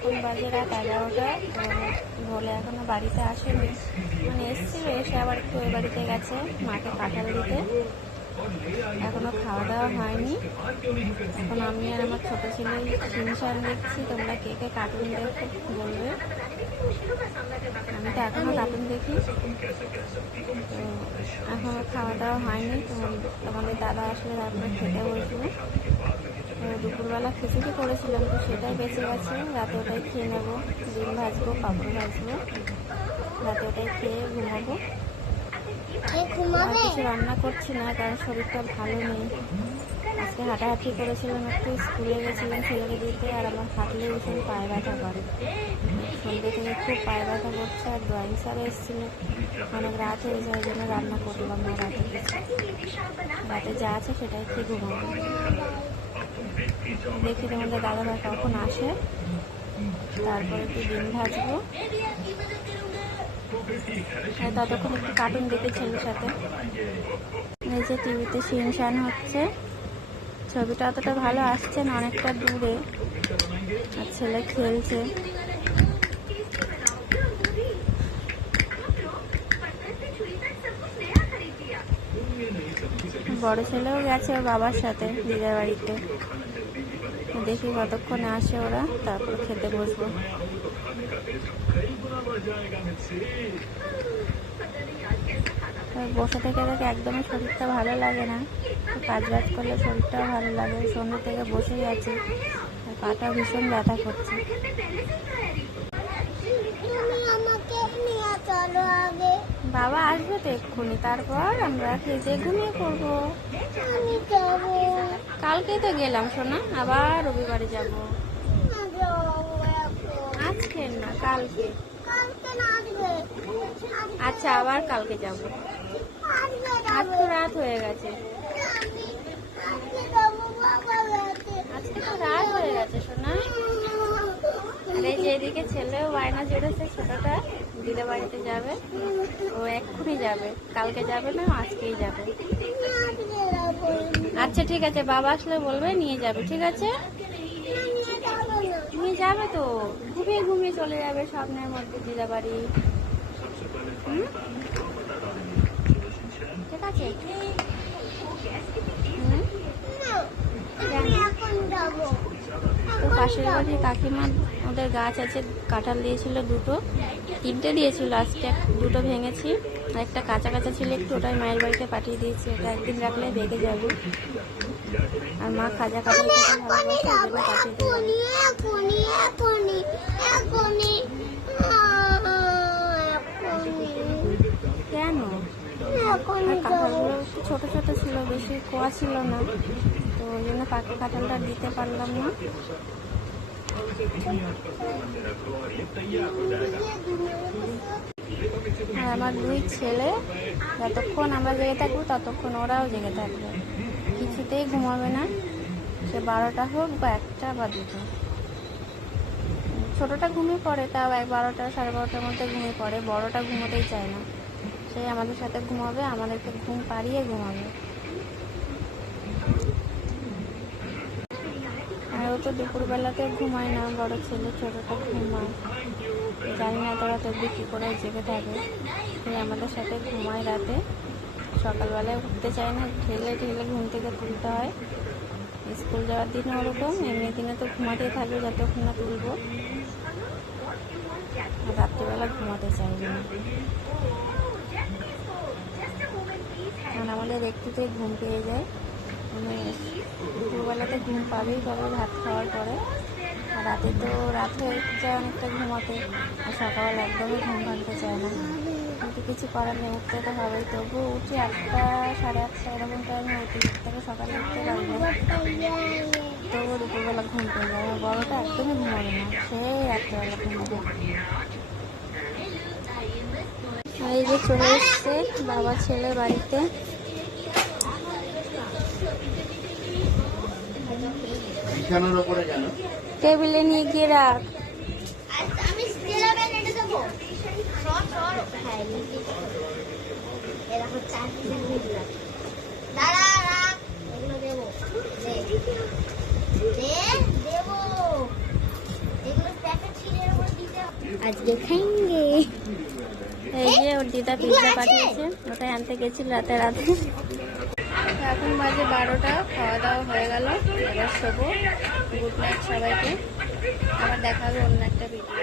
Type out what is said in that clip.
এখন বাজে রাত 11টা। ভোলে এখনো বাড়িতে আসেনি, মানে এসেছিল, এসে আবার একটু ওই বাড়িতে গেছে মাকে কাঁঠাল দিতে। এখনো খাওয়া দাওয়া হয়নি। এখন আমি আর আমার ছোটো ছেলে সিনচান দেখছি। তোমরা কে কে কার্টুন দেখো বলবে। আমি তো এখনো কার্টুন দেখি। তো এখনো খাওয়া দাওয়া হয়নি। তোমাদের দাদা আসলে তারপরে খেতে বসবো। দুপুরবেলা খিচুড়ি করেছিলাম, তো সেটাই বেঁচে গেছে। রাতে ওটাই খেয়ে নেবো। ডিম ভাজবো, পাপড় ভাজবো, রাতে ওটাই খেয়ে ঘুমাবো। আর কিছু রান্না করছি না, কারণ শরীরটা ভালো নেই। আজকে হাঁটাহাঁটি করেছিলাম, একটু স্কুলে গেছিলাম ছেলেকে দিতে, আর আমার হাঁটলে ভীষণ পায়ে ব্যথা করে। সন্ধ্যে থেকে খুব পায়ে ব্যথা করছে। আর ড্রয়িং স্যারও এসেছিলো, অনেক রাত হয়ে যায়, জন্য রান্না করলাম না রাতে কিছু। রাতে যা আছে সেটাই খেয়ে ঘুমাবো। দেখি তোমাদের দাদাভাই কখন আসে, তারপরে একটু ডিম ভাজবো। ততক্ষণ একটু কার্টুন দেখে ছেলের সাথে। এই যে টিভিতে সিনচান হচ্ছে। ছবিটা অতটা ভালো আসছে না, অনেকটা দূরে। আর ছেলে খেলছে। বড় ছেলেও গেছে ওর বাবার সাথে দিদার বাড়িতে। দেখি কতক্ষণে আসে ওরা, তারপর খেতে বসবো। বসে থেকে একদমই শরীরটা ভালো লাগে না। কাজ বাজ করলে শরীরটাও ভালো লাগে। সন্ধ্যে থেকে বসেই আছি, পাটা ভীষণ ব্যথা করছে। বাবা আসবে তো এক্ষুনি, তারপর আমরা খেতে ঘুমিয়ে পড়বো। কালকেই তো গেলাম সোনা, আবার রবিবারে যাব। আজকে না, কালকে। আচ্ছা, আবার কালকে যাব। আজ তো রাত হয়ে গেছে। আজকে তো রাত হয়ে গেছে সোনা। আর এই যে এদিকে ছেলেও বায়না জুড়েছে, ছোটটা দিদা বাড়িতে যাবে। ও এক্ষুনি যাবে, কালকে যাবে না, আজকেই যাবে। আচ্ছা ঠিক আছে, বাবা আসলে বলবে নিয়ে যাবে। ঠিক আছে, নিয়ে যাবে তো। ঘুমিয়ে ঘুমিয়ে চলে যাবে স্বপ্নের মধ্যে দিদা বাড়ি। ঠিক আছে। তো পাশের বাড়ির কাকিমা, ওদের গাছ আছে, কাঁঠাল দিয়েছিল তিনটে দিয়েছিল। আজকে দুটো ভেঙেছি, আর একটা কাঁচা কাঁচা ছিল একটু, ওটাই মায়ের বাড়িতে পাঠিয়ে দিয়েছি। ওটা একদিন রাখলে বেঁকে যাবে। আর মা খাজা কাঁঠাল খেতে ভালোবাসে, ওগুলো পাঠিয়ে দেবে। কেন? কাঁঠালগুলো একটু ছোট ছোট ছিল, বেশি কোয়া ছিল না, তো ওই জন্য পাকা কাঁঠালটা দিতে পারলাম না। আর আমার দুই ছেলে, যতক্ষণ আমরা জেগে থাকবো ততক্ষণ ওরাও জেগে থাকবে। কিছুতেই ঘুমাবে না, সে 12টা হোক বা 1টা বা 2টো। ছোটটা ঘুমিয়ে পড়ে, তাও 12টা 12:30টার মধ্যে ঘুমিয়ে পড়ে। বড়টা ঘুমোতেই চায় না, সে আমাদের সাথে ঘুমাবে, আমাদেরকে ঘুম পাড়িয়ে ঘুমাবে। আর ও তো দুপুরবেলাতে ঘুমায় না, বড় ছেলে, ছোটটা ঘুমায়। জানি না তারা তো কী করে জেগে থাকে। সে আমাদের সাথে ঘুমায় রাতে। সকালবেলায় উঠতে চায় না, ঠেলে ঠেলে ঘুম থেকে তুলতে হয়। স্কুল যাওয়ার দিনে ওরকম, এমনি দিনে তো ঘুমাতেই থাকবে যতক্ষণ না তুলবো। রাত্রিবেলা ঘুমাতে চাইবে না। আর আমাদের একটুতেই ঘুম পেয়ে যায়, মানে দুপুরবেলাতে ঘুম পাবেই পাবে ভাত খাওয়ার পরে। আর রাতে তো রাত হয়ে যায় অনেকটা ঘুমাতে, আর সকালবেলা একদমই ঘুম ভাঙতে চায় না। কিন্তু কিছু করার নেই, উঠতে তো হবেই। তবুও উঠি 8টা 8:30 এরকম টাইমে উঠি, তবে সকালে উঠতে পারি না। তবুও দুপুরবেলা ঘুম পেয়ে যায়। আমার বড়টা একদমই ঘুমাবে না, সেই রাত্রেবেলা ঘুমাবে। এই যে চলে এসছে বাবা ছেলে বাড়িতে। টেবিলে নিয়ে গিয়ে রাখ। দেবো এগুলো প্যাকেট আজকে খাইঙ্গে। এই যে ওর দিদা পিৎজা পাঠিয়েছে, ওটাই আনতে গেছিল রাতে। এখন বাজে 12টা, খাওয়া দাওয়া হয়ে গেল, এবার শোবো। গুড নাইট সবাইকে, আবার দেখা হবে অন্য একটা ভিডিও।